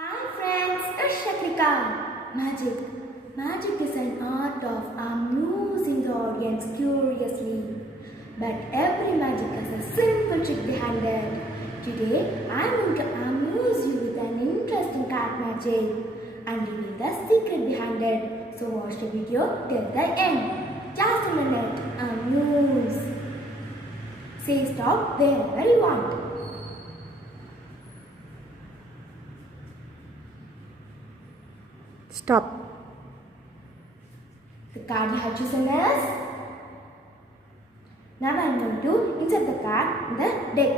Hi friends, R.R.Chakrikka. Magic. Magic is an art of amusing the audience curiously. But every magic has a simple trick behind it. Today, I am going to amuse you with an interesting card magic and reveal the secret behind it. So watch the video till the end. Just a minute. Amuse. Say stop wherever you want. Stop. The card you have chosen is. Now I am going to insert the card in the deck.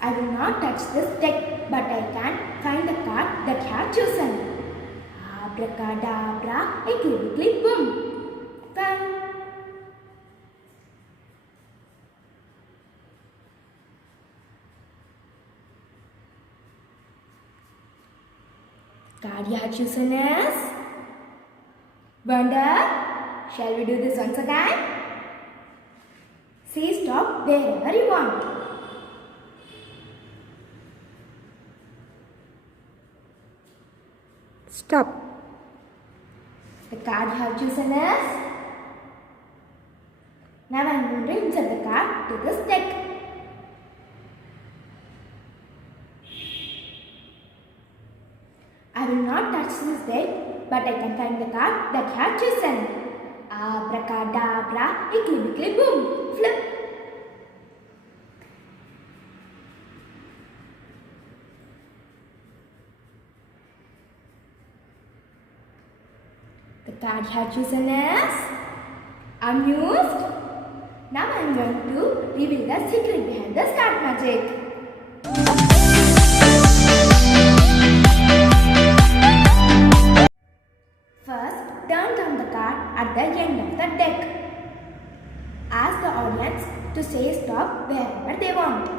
I will not touch this deck, but I can find the card that you have chosen. Abracadabra, a click boom. Fun. Card you have chosen is Wonder. Shall we do this once again? Say stop wherever you want. Stop. The card you have chosen is. Now I am going to insert the card to this deck. I will not touch this deck, but I can find the card that you have chosen. Abracadabra, ickly boom, flip. The card you have chosen is Amused. Now I am going to reveal the secret behind this card magic. First, turn down the card at the end of the deck. Ask the audience to say stop wherever they want.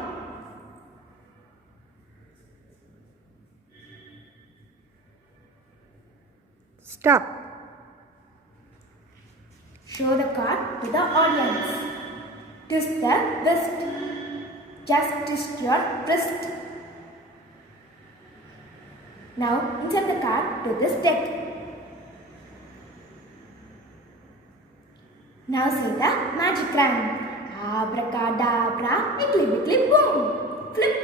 Stop. Show the card to the audience. Twist the wrist. Just twist your wrist. Now insert the card to this deck. Now say the magic rhyme. Abracadabra, ickly boom. Flip.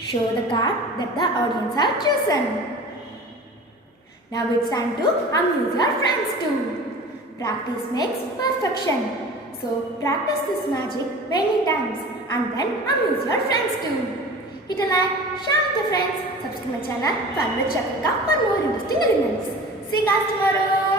Show the card that the audience have chosen. Now it's time to amuse your friends too. Practice makes perfection. So practice this magic many times and then amuse your friends too. Hit a like, share with your friends, subscribe my channel Funwithchakrikka for more interesting elements. See you guys tomorrow.